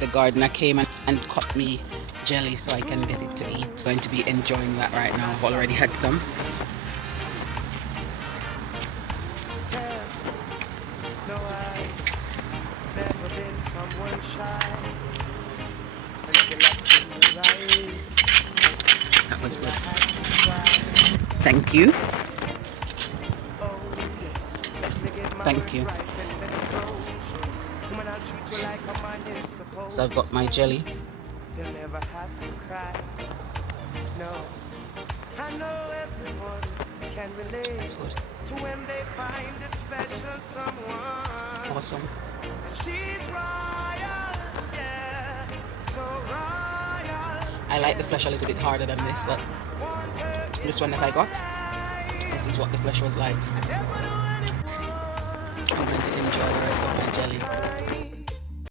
the gardener came and cut me jelly so I can get it to eat. Going to be enjoying that right now. I've already had some. That was good. Thank you. Thank you. So I've got my jelly. I know everyone can relate to when they find a special someone. Awesome. She's royal, yeah, so royal. I like the flesh a little bit harder than this, but this one that I got, this is what the flesh was like.